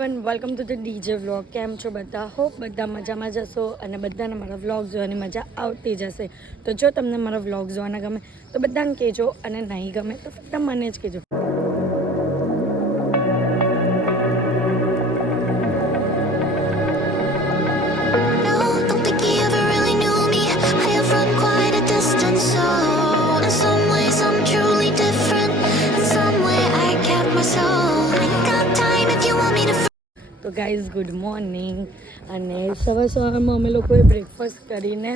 Everyone welcome to the DJ vlog. કેમ છો બધા? હોપ બધા મજામાં જશો અને બધાને મારા વ્લોગ જોવાની મજા આવતી જશે. તો જો તમને મારા વ્લોગ જોવાના ગમે તો બધાને કહેજો અને નહીં ગમે તો ફક્ત મને જ કહેજો. તો ગાઈઝ ગુડ મોર્નિંગ. અને સવારમાં અમે લોકોએ બ્રેકફાસ્ટ કરીને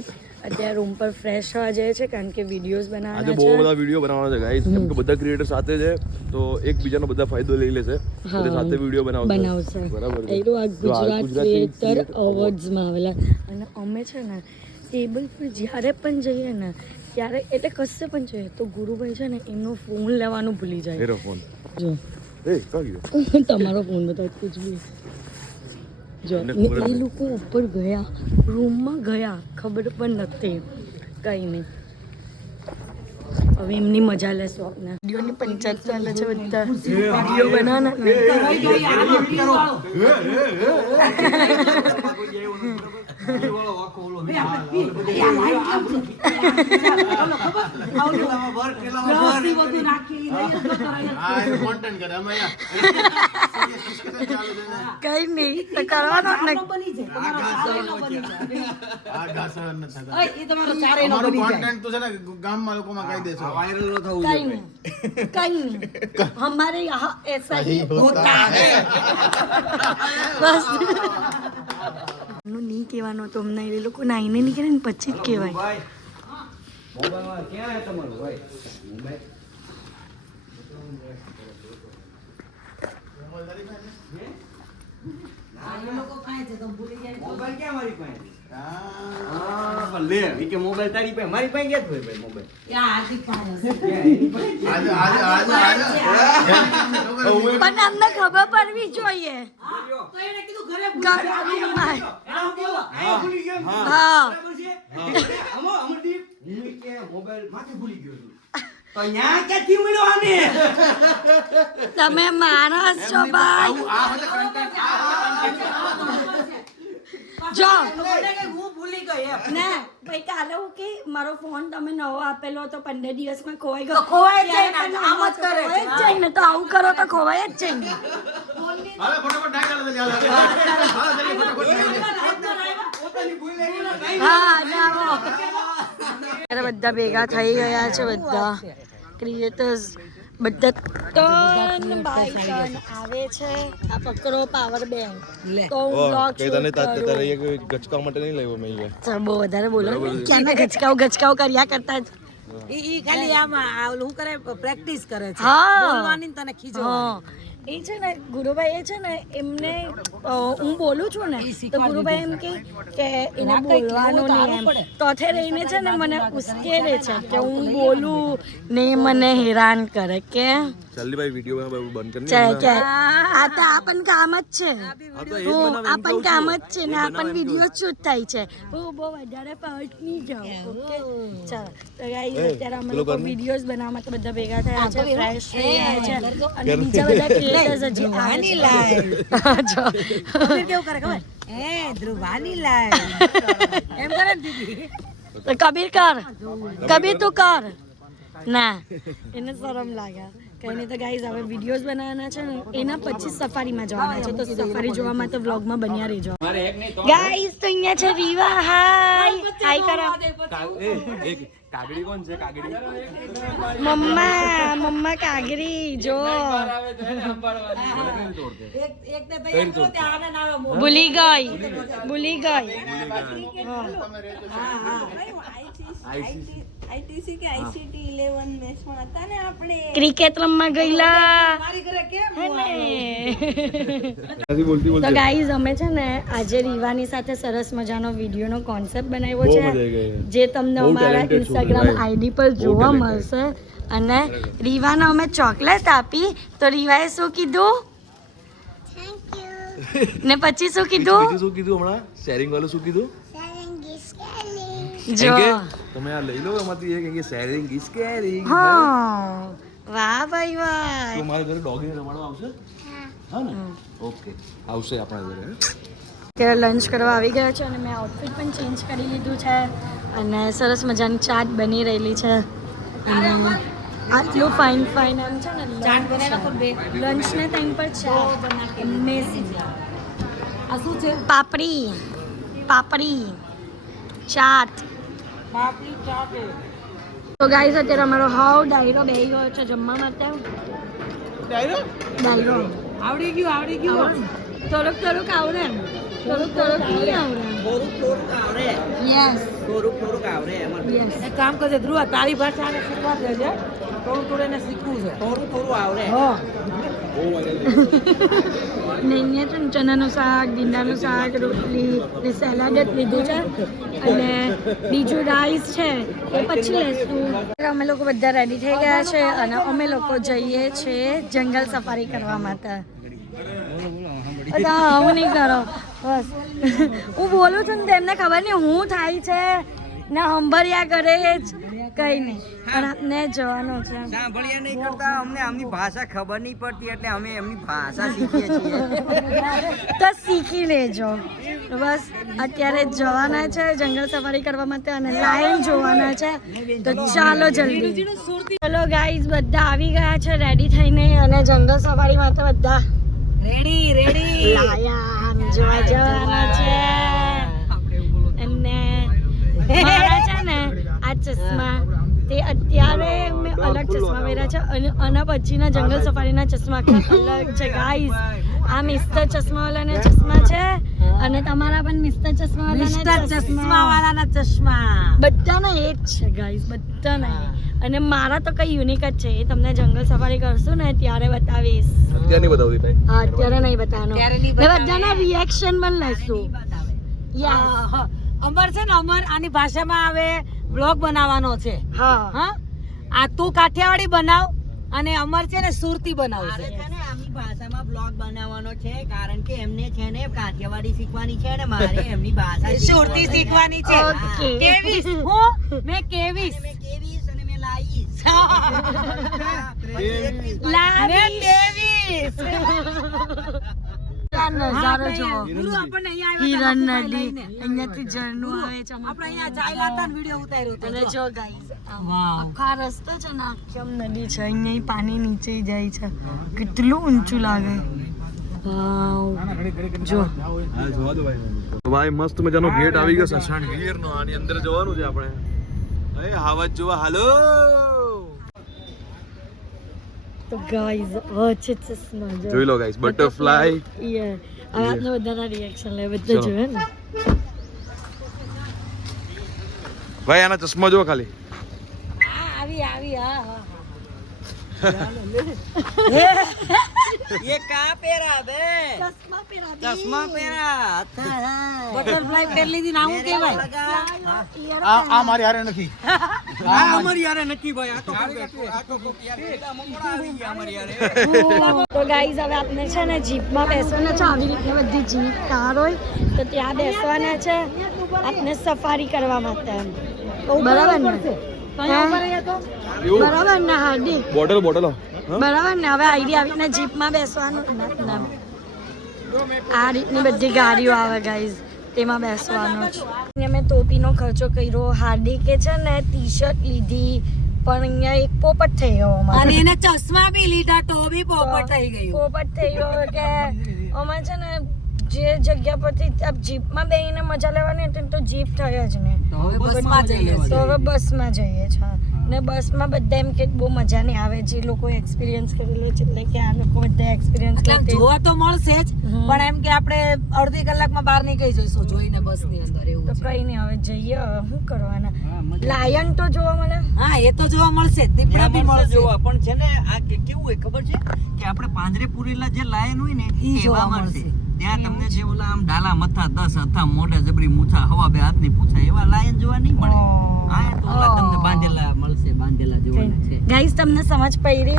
અત્યારે રૂમ પર ફ્રેશ થવા જઈએ છે કારણ કે વિડીયોઝ બનાવવાના છે. આજે બહુ બધા વિડીયો બનાવવાના છે ગાઈઝ, કેમ કે બધા ક્રિએટર સાથે છે તો એકબીજાનો બધા ફાયદો લઈ લેશે. બધા સાથે વિડીયો બનાવશે. બરાબર છે. આ ગુજરાત ક્રિએટર એવોર્ડ્સમાં આવેલા અને અમે છે ને ટેબલ પર જ્યારે પણ જઈએ ને ત્યારે એટલે કશે પણ જઈએ તો ગુરુભાઈ છે ને એમનો ફોન લેવાનું ભૂલી જાય. એનો ફોન જો તમારો ફોન બતાવો કુછ બી જો. એ લોકો ઉપર ગયા, રૂમમાં ગયા, ખબર પણ નથી, કંઈ નહીં. હવે એમની મજા લેશો આપણે. વિડીયોની પંચાયત ચાલે છે, બધા વિડીયો કઈ નહીં કરવાનો ગામમાં લોકોમાં કહી દેશો વાયરલ ન થવું જોઈએ. કઈ નહીં હમારે યહાં એસા હી હોતા હૈ. બસ નહીં કહેવાનો તો અમને એ લોકો નાઈને નીકળે ને પછી જ કહેવાય. મોબાઈલ તારી પાસે મારી પાસે ગયા હોય મોબાઈલ પણ અમને ખબર પડવી જોઈએ. તમે માણસ છો ભાઈ. જો ને ભાઈ કાલે હું કે મારો ફોન તમે નવો આપેલો હતો 15 દિવસમાં ખોવાઈ ગયો. ખોવાય જ જાય ને તો આવું કરો તો ખોવાય જ જાય ને. બધા ભેગા થઈ ગયા છે, બધા ક્રિએટર્સ બધા ટર્ન બાય ટર્ન આવે છે. આ પકડો પાવર બેંક તો હું વ્લોગ શૂટ કરું. ગચકાવ માટે નહીં લાવ્યો મેં. ચાલ બહુ વધારે બોલો ક્યાં ગચકાવ કર્યા કરતા જ ઈ ખાલી આમાં હું કરે પ્રેક્ટિસ કરે છે બોલવાની તને ખીજવાની. એ છે ને ગુરુભાઈ એ છે ને એમને હું બોલું છું ને તો ગુરુભાઈ એમ કે એને બોલવાનું નહીં એમ તોથે રહીને છે ને મને ઉશ્કેરે છે કે હું બોલું ને મને હેરાન કરે કે જલ્દી ભાઈ વિડિયો બંધ કરી કે આ તો આપણ કામ જ છે. આપણ કામ જ છે ને આપણ વિડીયો શૂટ થાય છે. હું બહુ વધારે પાર્ટ નહીં જાઉં. ઓકે ચાલો તો ગાઈસ અત્યારે અમે લોકો વિડીયોઝ બનાવવા માટે બધા ભેગા થયા છે, ફ્રેશ થઈ ગયા છે અને બીજા બધા ક્રિએટર્સ હજી ધ્રુવાની લાય જો કેવું કરે ખબર એ ધ્રુવાની લાય એમ કરે ને દીદી. તો કબીર તું કર ના એને શરમ લાગે. કઈ નહીં તો ગાઈઝ હવે વિડીયોઝ બનાવવાના છે ને એના પછી સફારીમાં જવાના છે તો સફારી જોવા માટે વ્લોગમાં બન્યા રહેજો. ગાઈઝ તો અહીંયા છે રીવા. હાય કરો. કાગડી કોણ છે? કાગડી મમ્મા કાગડી જો ભૂલી ગઈ. આઈટીસી કે આઈસીટી 11 મેચમાં હતા ને આપણે ક્રિકેટ રમવા ગયેલા. તો ગાઈઝ અમે છે ને આજે રીવાની સાથે સરસ મજાનો વિડીયોનો કોન્સેપ્ટ બનાવ્યો છે જે તમને અમારા ઇન્સ્ટાગ્રામ આઈડી પર જોવા મળશે. અને રીવાને અમે ચોકલેટ આપી તો રીવાએ શું કીધું ને પછી શું કીધું હમણાં શેરિંગ વાળું શું કીધું? જો તમે આ લઈ લો એમાંથી એક શેરિંગ ઇઝ કેરિંગ. હા વાહ ભાઈ વાહ. તો મારા ઘરે ડોગીને રમાડવા આવશે? હા ને ઓકે આવશે આપણા ઘરે અત્યારે લંચ કરવા આવી ગયા છે અને મેં આઉટફિટ પણ ચેન્જ કરી લીધું છે અને સરસ મજાની ચાટ બની રહેલી છે અને આટલું ફાઇન ફાઇન એમ છે ને લંચના ટાઈમ પર ચા Amazing. આ શું છે? પાપડી ચાટ તો ગાઈઝ અત્યારે અમારો હાવ ડાયરો બેહી ગયો છે જમવા માટે ડાયરો આવડી ગયું થોડુંક આવડે થોડુંક નહીં આવડે યસ એક કામ કરજે ધ્રુવ તારી ભાષાને શીખવા દેજે થોડું એને શીખવું છે થોડું આવડે ને અહીંયા છે ને ચણાનું શાક ભીંડાનું શાક રોટલી ને સલાડ જ લીધું છે અને બીજું રાઈસ છે એ પછી લેશું અમે લોકો બધા રેડી થઈ ગયા છે અને અમે લોકો જઈએ છીએ જંગલ સફારી કરવા માટે હું નહીં કરો બસ હું બોલું છું ને તેમને ખબર નહીં હું થાય છે ને હંભળ્યા કરે જ કઈ નહીં પણ આપને જવાનું છે સાંભળ્યા નહીં કરતા અમને આમની ભાષા ખબર નહીં પડતી એટલે અમે એમની ભાષા શીખીએ છીએ તો શીખી લેજો બસ અત્યારે જવાના છે જંગલ સફારી કરવા માટે અને લાયન જોવાના છે તો ચાલો જલ્દી ચલો ગાઈઝ બધા આવી ગયા છે રેડી થઈને અને જંગલ સફારી માટે બધા રેડી લાયન જોવા જવાના છે અને મારા છે ને આ ચશ્મા તે અત્યારે મેં અલગ ચશ્મા પહેર્યા છે અને આના પછીના જંગલ સફારીના ચશ્મા અલગ છે ગાઈઝ આ મિસ્ટર ચશ્માવાળાના ચશ્મા છે અને તમારા પણ મિસ્ટર ચશ્માવાળાના ચશ્મા બધાના એ જ છે ગાઈઝ બધાના અને મારા તો કઈ યુનિક જ છે એ તમને જંગલ સફારી કરશું ને ત્યારે બતાવીશ અત્યારે નહીં બતાવતી ભાઈ હા અત્યારે નહીં બતાવવાનું ત્યારે નહીં ને બધાના રિએક્શન પણ લઈશું યસ અમર છે ને અમર આની ભાષામાં આવે બ્લોગ બનાવવાનો છે હા આ તું કાઠિયાવાડી બનાવ અને અમર છે ને સુરતી બનાવશે આમની ભાષામાં બ્લોગ બનાવવાનો છે કારણ કે એમને છે ને કાઠિયાવાડી શીખવાની છે ને મારે એમની ભાષા સુરતી શીખવાની છે ઓકે કેવીસ મેં કેવીસ મેં કેવીશ અને મેં લાઈશ નજારો જો ગુરુ આપણને અહીંયા હિરણ નદી અહીંયાથી ઝરણું આવે છે આપણે અહીંયા ચાલ્યા હતા ને વિડિયો ઉતાર્યો હતો અને જો ગાઈસ આખા રસ્તો છે ને આખી આમ નદી છે અહીંયા પાણી નીચે જાય છે કેટલું ઊંચું લાગે વાવ જો ભાઈ મસ્ત મજાનો ગેટ આવી ગયો સસાણ ગીરનો આની અંદર જવાનું છે આપણે એ હાવજ જોવા હાલો તો ગાઈસ છે ચશ્મા જો જોઈ લો ગાઈસ બટરફ્લાય યે આ આપને બધાના રિએક્શન લે બધા જોવે ને ભાઈ આના ચશ્મા જો ખાલી આવી હા ये कहाँ पेरा बे ચશ્મા પહેરા चश्मा पेरा બટરફ્લાય પહેર લીધી ને આવું કેવાય આ મારી હારે નથી આ અમારી યાર નથી ભાઈ આ તો મકોડા આવી ગયા અમારી યાર તો ગાઈઝ હવે આપણે છે ને જીપમાં બેસવાના છે આવી રીતે બધી જીપ કાર હોય તો ત્યાં બેસવાના છે આપણે સફારી કરવા માટે બરાબર ને બરાબર ને હાર્દિક બોટલ બરાબર ને હવે આઈડિયા આવીને જીપમાં બેસવાનું આ રીતની બધી ગાડીઓ આવે ગાઈઝ તેમાં બેસવાનું છે મેં ટોપીનો ખર્ચો કર્યો હાર્દિકે છે ને ટી શર્ટ લીધી પણ અહીંયા એક પોપટ થઈ ગયો અને અમારે એને ચશ્મા બી લીધા તો બી પોપટ થઈ ગયું પોપટ થઈ ગયો કે અમારે છે ને જે જગ્યા પરથી જીપમાં બેસીને મજા લેવાની હતી તો જીપ થઈ જ નહીં તો હવે બસમાં જઈએ તો હવે બસમાં જઈએ છીએ ને બસમાં બધા એમ કે બહુ મજા નહીં આવે જે લોકો એક્સપિરિયન્સ કરેલો છે એટલે કે આ લોકો બધા એક્સપિરિયન્સ એટલે જોવા તો મળશે જ પણ એમ કે આપણે અડધી કલાકમાં બહાર નીકળી જઈશું જોઈને બસની અંદર એવું તો કઈ નહીં હવે જઈએ હવે શું કરવાના લાયન તો જોવા મળે હા એ તો જોવા મળશે દીપડા બી મળશે જોવા પણ છે ને આ કેવું હોય ખબર છે કે આપણે પાંજરે પૂરેલા જે લાયન હોય ને ઈ જોવા એવા મળશે મળશે. ત્યાં તમને જે ઓલા આમ ડાલા મથા 10 હતા મોઢે જબરી મૂછા હવા બે હાથની પૂછા એવા લાયન જોવા નહીં મળે આ તો ઓલા તમને બાંધેલા મળશે બાંધેલા જોવાના છે ગાઈસ તમને સમજ પડી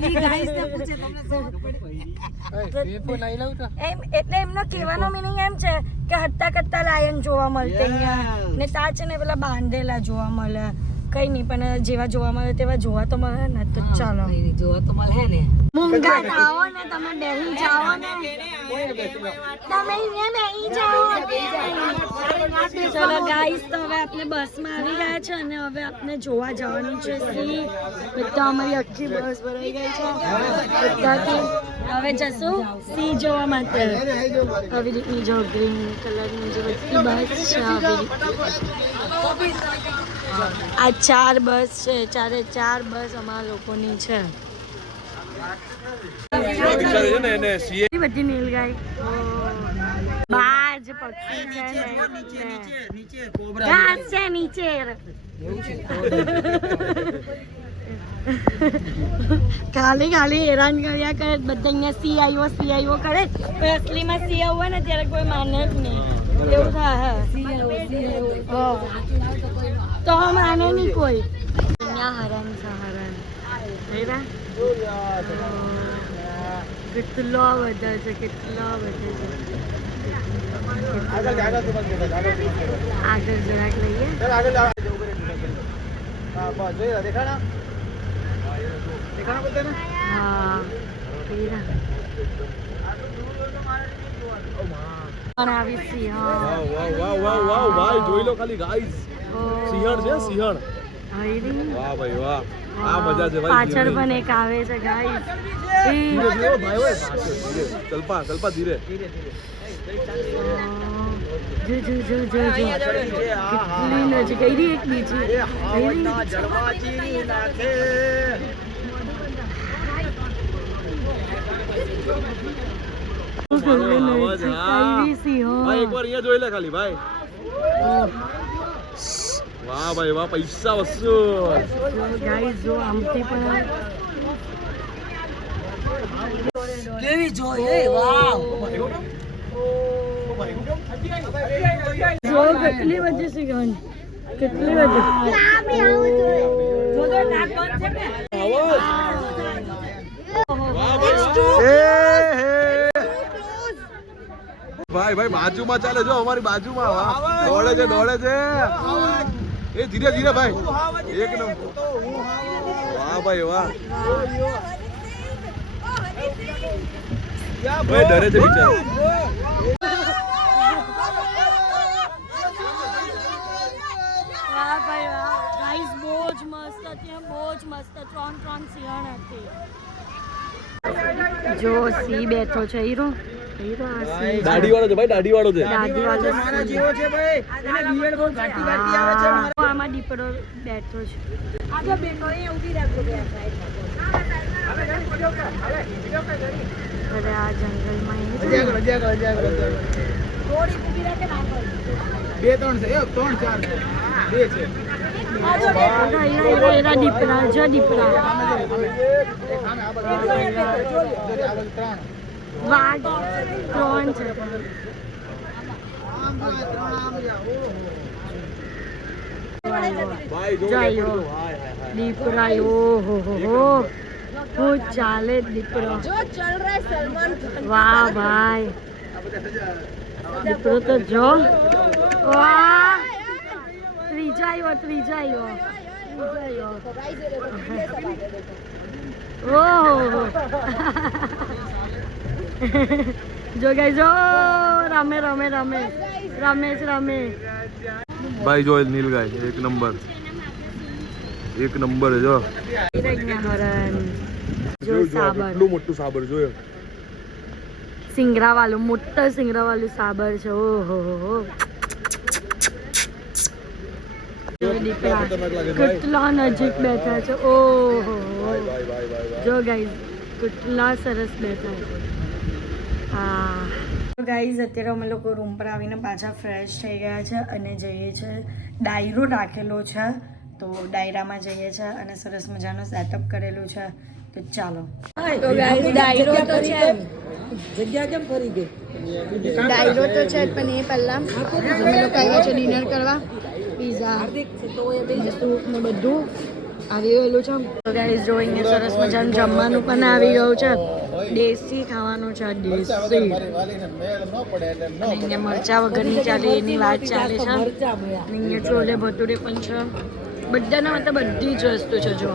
ઈ ગાઈસને પૂછે તમને સમજ પડી એમ એટલે એમનો કહેવાનો મીનિંગ એમ છે કે હત્તા કત્તા લાયન જોવા મળતે અહીંયા ને ત્યાં છે ને પેલા બાંધેલા જોવા મળે કઈ નહીં પણ જેવા જોવા મળે તેવા જોવા તો મળે ને તો ચાલો જોવા તો મળે ને મુંગા આવો ને તમે બેહી જાઓ ને તમે અહીંયા બેહી જાઓ ચલો ગાઈસ તો હવે આપણે બસમાં આવી ગયા છે અને હવે આપણે જોવા જવાનું છે સી બધા અમારી આખી બસ ભરાઈ ગઈ છે બધાથી હવે જશું સી જોવા માટે આવી રીતની જો ગ્રીન કલરની જે બધી બસ છે આવી આ 4 બસ છે 4 બસ અમારા લોકોની છે બધી નીલગાય બાજ પક્ષી છે ઘાસ છે નીચે ખાલી હેરાન કર્યા કરે બધા અહીંયા સી આવ્યો કરે પણ અસલીમાં સી આવવા ને ત્યારે કોઈ માને જ નહીં એવું થાય તો માને નહીં કોઈ અહીંયા હરણ છે હરણ કેટલો બધા છે આગળ જરાક લઈએ હા આવી ભાઈ જોઈ લો ખાલી ગાઈસ સિંહણ છે સિંહણ વાહ ભાઈ વાહ આ મજા છે ભાઈ પાછળ પણ એક આવે છે ગાઈસ ધીરે ભાઈ ઓય કલ્પા ધીરે જો કેટલી નજીક આવી એક બીજી એકવાર અહીંયા જોઈ લે ખાલી ભાઈ વાહ ભાઈ વાહ પૈસા વસૂલ ગાઈસ જો આમથી પણ કેવી જોઈએ વાવ જો કેટલી બધી સિંહણ કેટલી બધી ભાઈ બાજુમાં ચાલે જો અમારી બાજુમાં દોડે છે એ ધીરે ભાઈ એક નંબર વાહ ભાઈ વાહ ભાઈ ડરે છે બિચારો ગાઈસ બહુ જ મસ્ત હતી બહુ જ મસ્ત 3 સિંહણ હતી જો સી બેઠો છે હીરો દાઢી વાળો છે ભાઈ દાઢી વાળો છે મારા જેવો છે ભાઈ એને બિયર્ડ બહુ ઘાટી આવે છે આમાં દીપડો બેઠો છે આગળ બેઠો એ ઊભી રાખજો બે અરે આ જંગલમાં થોડી ઊભી રાખે ના 2 3 છે 1 3 4 2 છે એના દીપડા જો દીપડા વાઘ 3 છે જાયો દીપડા ઓહો હું ચાલે દીપડો વાહ ભાઈ દીપડો તો જો વાહ ત્રીજાયો ઓહો જો ગાઈસ જો રમે ભાઈ જો નીલ ગાય એક નંબર જો હરણ જો સાબર કેટલું મોટું સાબર જોયો સિંગરા વાળું સાબર છે ઓહો કેટલા નજીક બેઠા છે ઓહો જો ગાઈસ કેટલા સરસ બેઠા છે હા ગાઈઝ અત્યારે અમે લોકો રૂમ પર આવીને પાછા ફ્રેશ થઈ ગયા છે અને જઈએ છીએ ડાયરો રાખેલો છે તો ડાયરામાં જઈએ છીએ અને સરસ મજાનો સેટઅપ કરેલું છે તો ચાલો તો ગાઈઝ ડાયરો તો છે જગ્યા કેમ ફરી ગઈ ડાયરો તો છે પણ એ પહેલાં અમે લોકો આવ્યા છે ડિનર કરવા પીઝા સૂપ ને બધું આવી ગયેલું છે તો ગાઈઝ જો અહીંયા સરસ મજાનું જમવાનું પણ આવી ગયું છે દેશી ખાવાનું છે દેશી અહીંયા મરચા વગરની ચાલે એની વાત ચાલે છે અહીંયા છોલે ભટુરે પણ છે બધાના માટે બધી જ વસ્તુ છે જો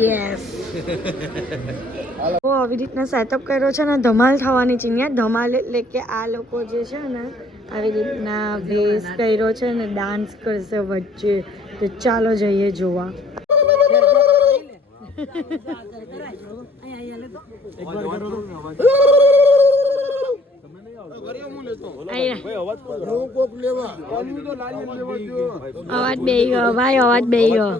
યસ આવી રીતના સેટઅપ કર્યો છે ને ધમાલ થવાની છે અહીંયા ધમાલ એટલે કે આ લોકો જે છે ને આવી રીતના વેશ કર્યો છે ને ડાન્સ કરશે વચ્ચે તો ચાલો જઈએ જોવા અવાજ બે ગયો ભાઈ અવાજ બે ગયો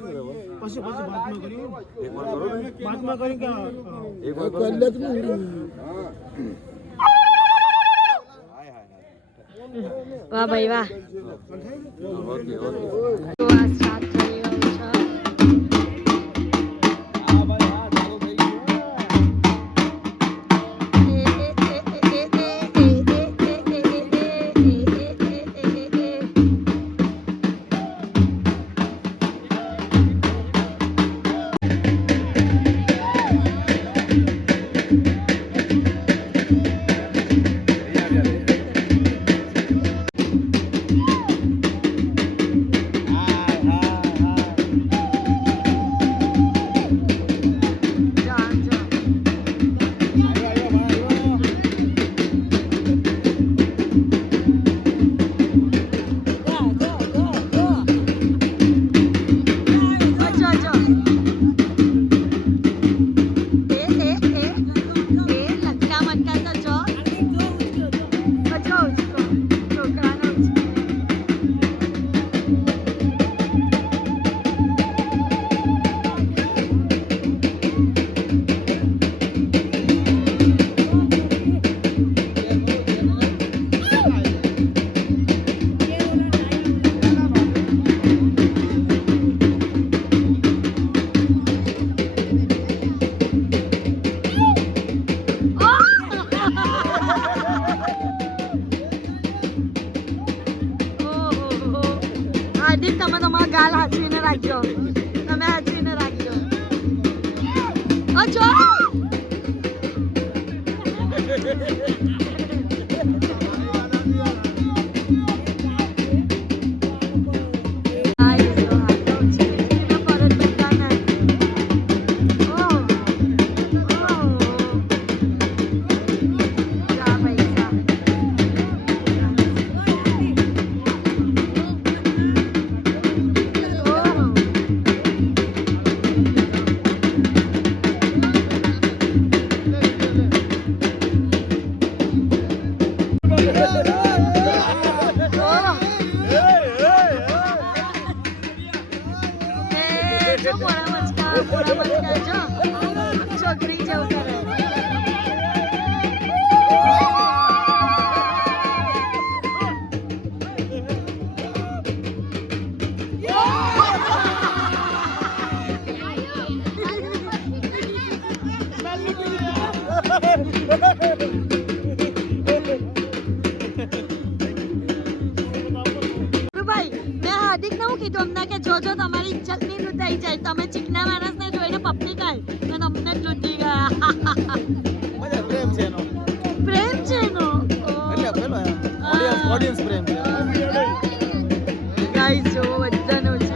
વાહ ભાઈ વાહ તો આ સ્ટાર્ટ થઈ ગયું છે હાર્દિક તમે તમારા ગાલ હાચવીને રાખજો તમે હાચવીને રાખજો અચો છોકરી જેવું કરે હાર્દિક ને હું કીધું અમને કે જોજો તમારી ઇજ્જત નહીં લૂંટાઈ જાય તમે ચીકના માણસને જોઈને પપ્પી ગાય અને અમને લૂંટી ગયા પ્રેમ છે એનો ઓડિયન્સ પ્રેમ છે ગાઈસ જો બધાનો છે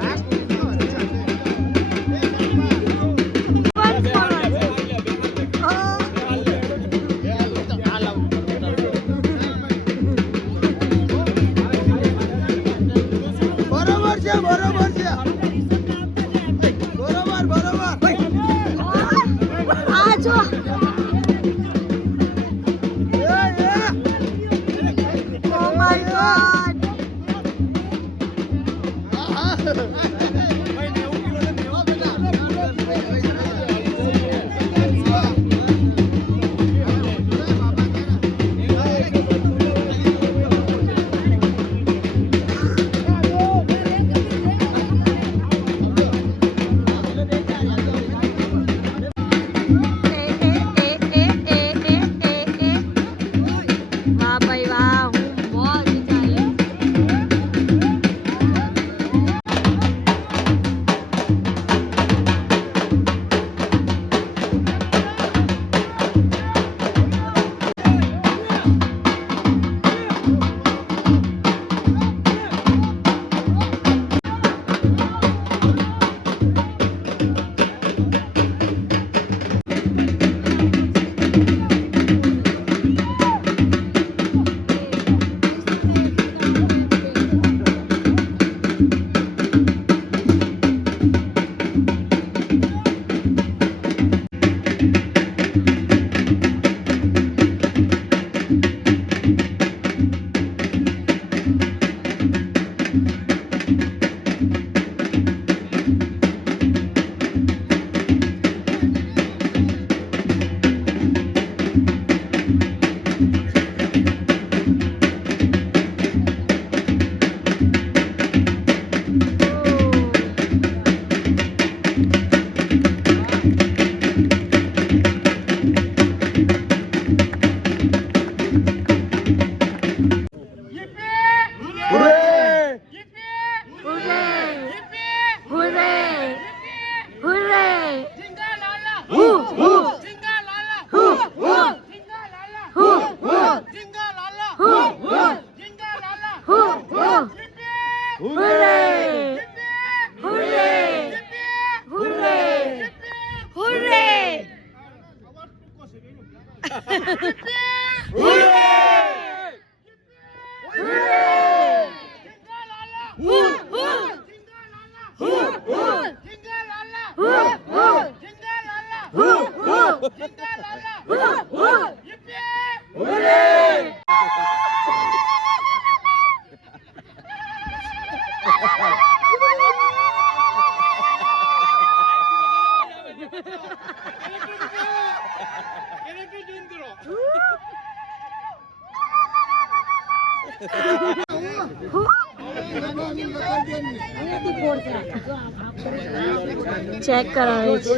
ચેક કરાવે છે.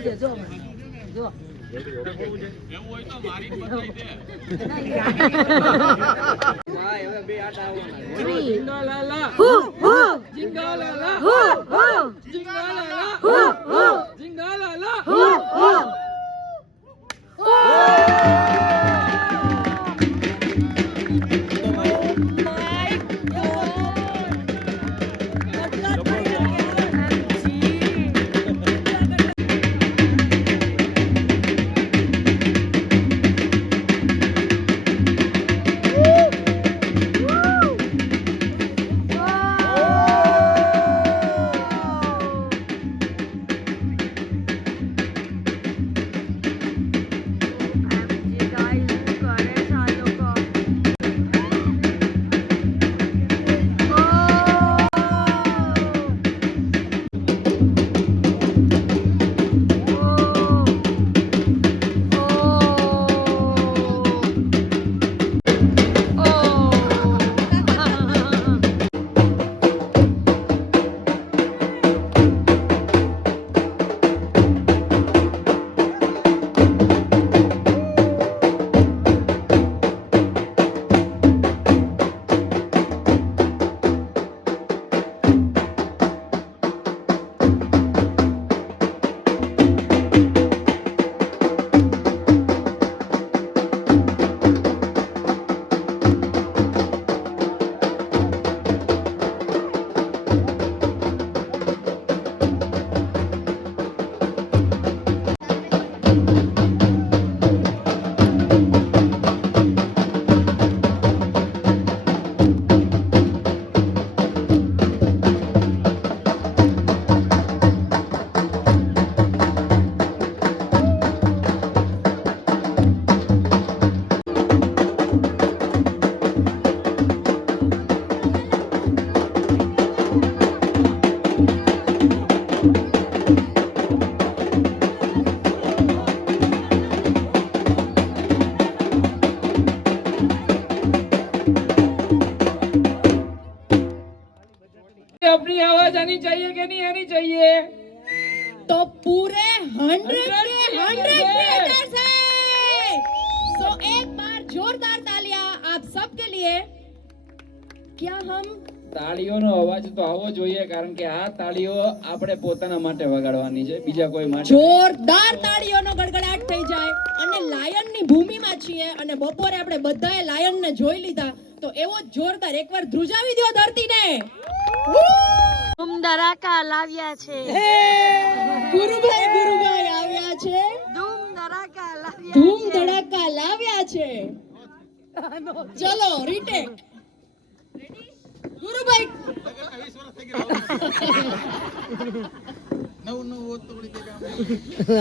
अपनी आवाज आनी चाहिए कि नहीं आनी चाहिए? तो पूरे 100 क्रिएटर्स हैं। सो एक बार जोरदार तालियां आप सबके लिए। क्या हम તાળીઓનો અવાજ તો આવવો જોઈએ કારણ કે આ તાળીઓ આપણે પોતાના માટે વગાડવાની છે, બીજા કોઈ માટે. જોરદાર તાળીઓનો ગડગડાટ થઈ જાય. અને લાયનની ભૂમિમાં છીએ અને બપોરે આપણે બધાએ લાયનને જોઈ લીધા, તો એવો જોરદાર એકવાર ધ્રુજાવી દો ધરતીને. ધૂમ ધડાકા લાવ્યા છે. ગુરુભાઈ આવ્યા છે. ધૂમ ધડાકા લાવ્યા ધૂમ ધડાકા લાવ્યા છે. ચલો રીટેક. ગુરુભાઈ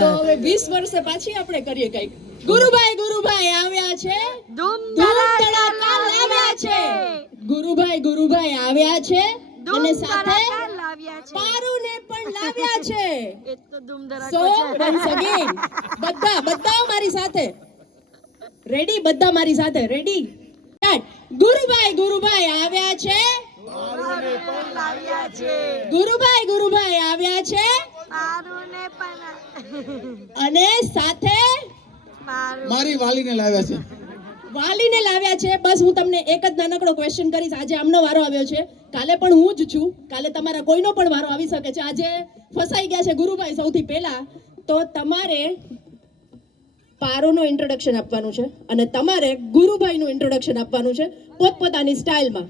તો હવે 20 વર્ષે પાછી આપણે કરીએ કઈક. ગુરુભાઈ આવ્યા છે. ધૂમ ધડાકા લાવ્યા છે. ગુરુભાઈ આવ્યા છે. અને સાથે લાવ્યા છે. પારુને પણ લાવ્યા છે. એ તો ધૂમ સો ધડાકો once again બધા મારી સાથે રેડી. બધા મારી સાથે રેડી. ગુરુભાઈ આવ્યા છે. લાવ્યા છે. ગુરુભાઈ આવ્યા છે. પારુને પણ અને સાથે પારુ મારી વાલીને લાવ્યા છે. બસ હું તમને એક જ નાનકડો ક્વેશ્ચન કરીશ. આજે આમનો વારો આવ્યો છે, કાલે પણ હું જ છું, કાલે તમારા કોઈનો પણ વારો આવી શકે છે. આજે ફસાઈ ગયા છે ગુરુભાઈ સૌથી પહેલા, તો તમારે પારુનો ઇન્ટ્રોડક્શન આપવાનું છે અને તમારે ગુરુભાઈનું ઇન્ટ્રોડક્શન આપવાનું છે પોતપોતાની સ્ટાઇલમાં.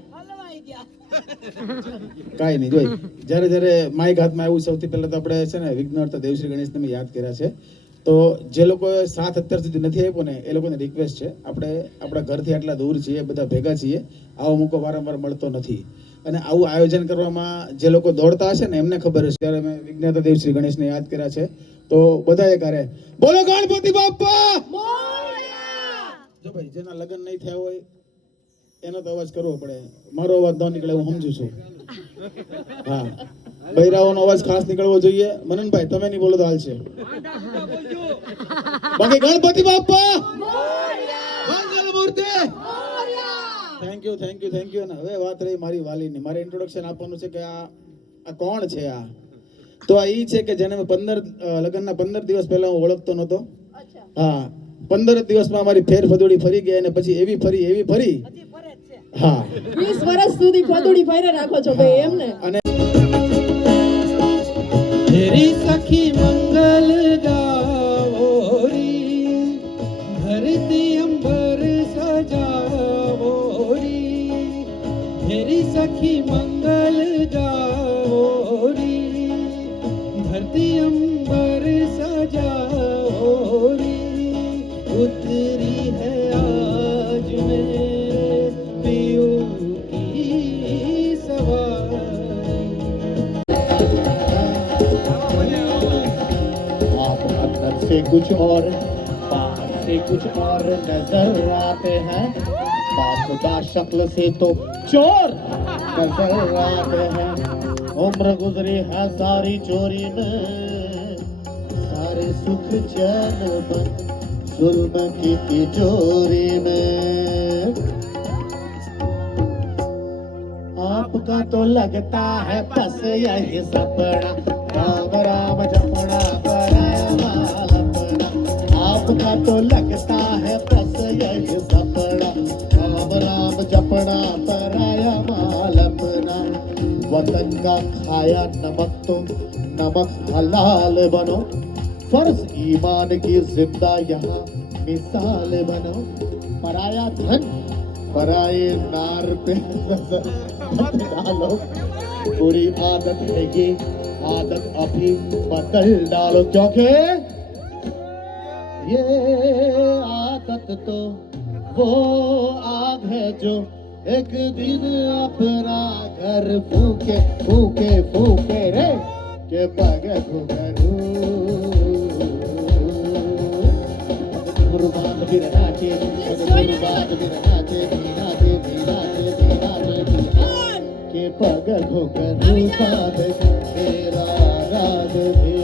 કાંઈ નહીં, જોઈ જ્યારે માઇક હાથમાં આવ્યું સૌથી પહેલા તો આપણે છે ને વિઘ્નહર્તા દેવશ્રી ગણેશને મેં યાદ કર્યા છે. તો જે લોકોએ સાથ અત્યાર સુધી નથી આપ્યો ને એ લોકોને રિક્વેસ્ટ છે, આપણે આપણા ઘરથી આટલા દૂર છીએ, બધા ભેગા છીએ, આવો મોકો વારંવાર મળતો નથી. અને આવું આયોજન કરવામાં જે લોકો દોડતા હશે ને એમને ખબર હશે. ત્યારે મેં વિઘ્નેતા દેવ શ્રી ગણેશને યાદ કર્યા છે. તો બધાએ કરે બોલો ગણપતિ બાપ્પા. જો ભાઈ જેના લગ્ન નહીં થયા હોય એનો તો અવાજ કરવો પડે. મારો અવાજ ન નીકળે હું સમજુ છું. હા, બૈરાઓનો અવાજ ખાસ નીકળવો જોઈએ. મનનભાઈ તમે નહીં બોલો તો હાલશે. બાકી Ganpati Bappa Mangalmurti. Thank you thank you thank you. અને હવે વાત રહી મારી વાલીની. મારે ઇન્ટ્રોડક્શન આપવાનું છે કે આ કોણ છે. તો આ ઈ છે કે જેને મેં લગ્નના 15 દિવસ પહેલા હું ઓળખતો નહોતો. હા, 15 દિવસમાં મારી ફેર ફદોડી ફરી ગઈ અને પછી એવી ફરી. હા, 20 વર્ષ સુધી ખોદુડી ફેરે રાખો છો ભાઈ એમ ને. અને तेरी सखी मंगल गावोरी धरती अंबर सजावोरी तेरी सखी मंगल गावोरी धरती अंबर सजावोरी उतरी है आज मेरे पियो की सवारी अंदर से कुछ और बाहर से कुछ और नजर आते हैं. बापदा शक्ल से तो चोर नजर आते हैं. उम्र गुजरी है सारी चोरी में सारे सुख चैन बन जुल्म की तिजोरी में. आपका तो लगता है बस यही सपना राम राम जपना पराया माल अपना. आपका तो लगता है बस यही सपना राम राम जपना पराया माल अपना. वतन का खाया नमक तो नमक हलाल बनो. फर्ज ईमान की जिंदा यहाँ मिसाल बनो. पराया धन पराये नार पे नजर मत डालो. बुरी आदत है ये आदत अभी बदल डालो क्योंकि ये आदत तो वो आग है जो एक दिन अपना घर फूके फूके फूके रे के पग घुघरू. कुर्बान फिर नाचे कुर्बान फिर नाचे दीना दे दीना दे दीना दे दीना के पग घुघरू बांध तेरा राज दे.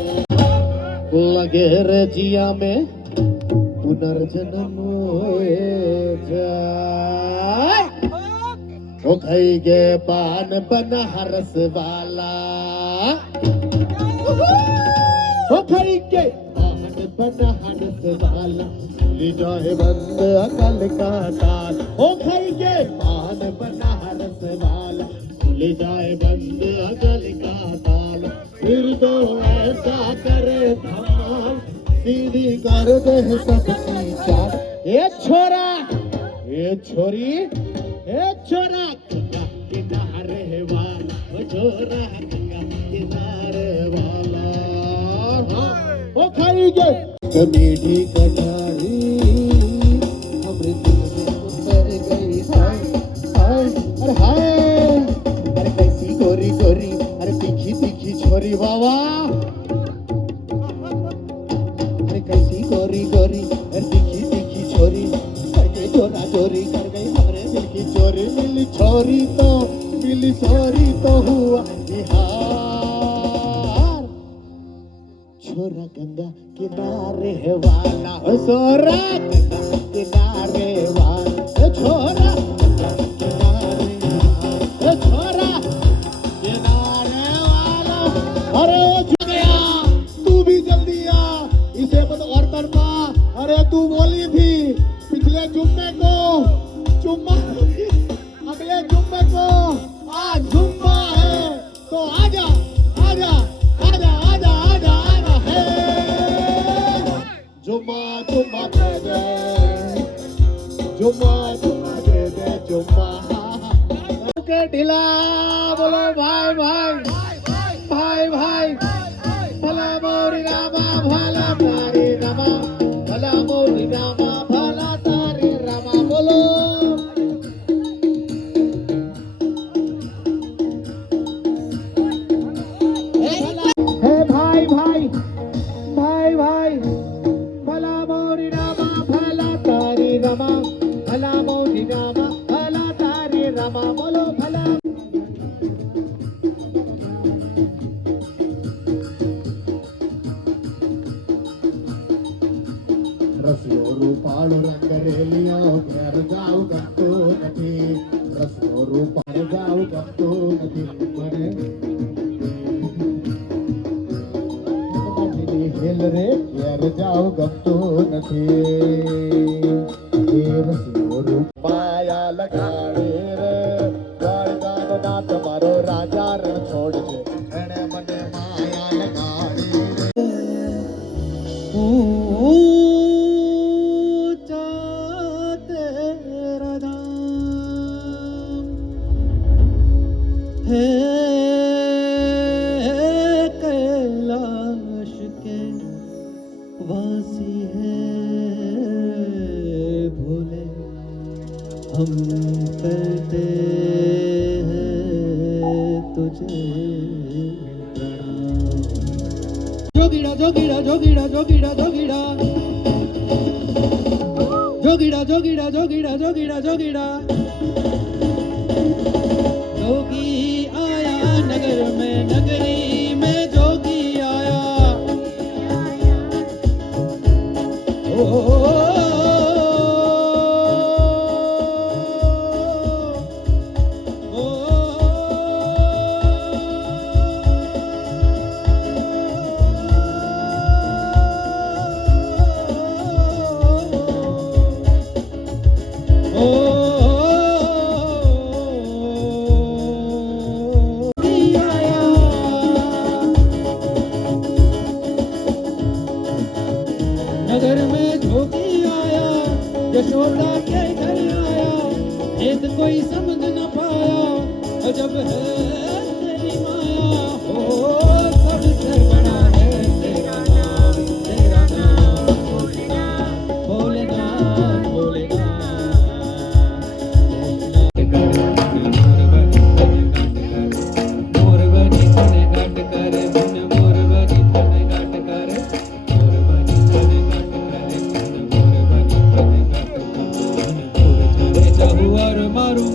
लगे रे जिया में पुनर्जन्म होए जाए. ओ खाई गे पान बनारस वाला. ओ खाई गे पान बनारस वाला ले जाए बंद अकल का ताल. ओ खाई गे पान बनारस वाला ले जाए बंद अकल का ताल. फिर तो ऐसा करे धमाल सीधी कर दे सबकी चाल. ए छोरा ए छोरी ए छोरा गंगा किनारे वाला ओ छोरा गंगा किनारे वाला. ओ खाएंगे मीठी कटारी अमृत में उतर गई. हाय हाय अरे हाय अरे कैसी गोरी गोरी अरे तीखी तीखी छोरी बाबा. अरे कैसी गोरी गोरी अरे तीखी तीखी छोरी करके चोरा चोरी कर गई हमरे दिल की चोरी. मिली छोरी तो हुआ बिहार. छोरा गंगा किनारे वाला ओ छोरा गंगा किनारे वाला ओ छोरा गंगा किनारे वाला ओ छोरा किनारे वाला. अरे वो झुक गया तू भी जल्दी आ इसे बता और तड़पा. अरे तू बोली थी पिछले जुम्मे को जुम्मा अगले जुम्मे को आज जुम्मा है तो आजा आजा आजा आजा आजा आजा है. जुम्मा जुम्मा दे दे जुम्मा जुम्मा दे दे जुम्मा के ढीला बोलो भाई भाई भाई भाई ખેલ રે ઘેર જાવ ગમતું નથી દેવસીઓ રૂપ માયા લગાડે રે દ્વારકાનો નાથ મારો રાજા રણ છોડ છે એણે મને માયા લગાડી ऊंचा तेरा दाम है कैलाश के वासी है भोले हम करते हैं तुझे जोगीड़ा जोगीड़ा जोगीड़ा जोगीड़ा जोगीड़ा जोगीड़ा जोगीड़ा जोगीड़ा जोगीड़ा जोगीड़ा जोगी आया नगर में नगरी में जोगी आया ओ नगर में जोगी आया यशोदा के घर आया भेद कोई समझ न पाया अजब है तेरी माया हो सबसे बड़ा है तेरा नाम भोलेनाथ मोरबनी तने घाट करे मन मोरबनी तने घाट करे मोरबनी तने घाट करे मन मोरबनी तने घाट करे चले जाहु और मारू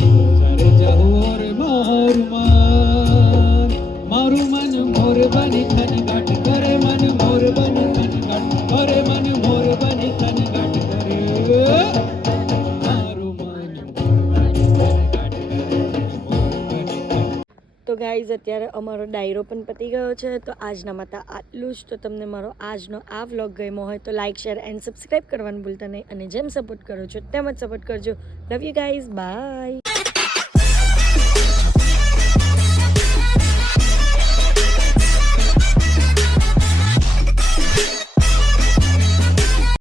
चले जाहु और मारू मन मोरबनी तने घाट करे मन मोरबनी तने घाट करे मन मोरबनी तने घाट करे मारू मन मोरबनी तने घाट करे मोरबनी तने તો ગાઈઝ અત્યારે અમારો ડાયરો પણ પતી ગયો છે. તો આજના માટે આટલું જ. તો તમને મારો આજનો આ વ્લોગ ગમ્યો હોય તો લાઇક શેર એન્ડ સબસ્ક્રાઈબ કરવાનું ભૂલતા નહીં અને જેમ સપોર્ટ કરો છો તેમ જ સપોર્ટ કરજો. Love you guys, by.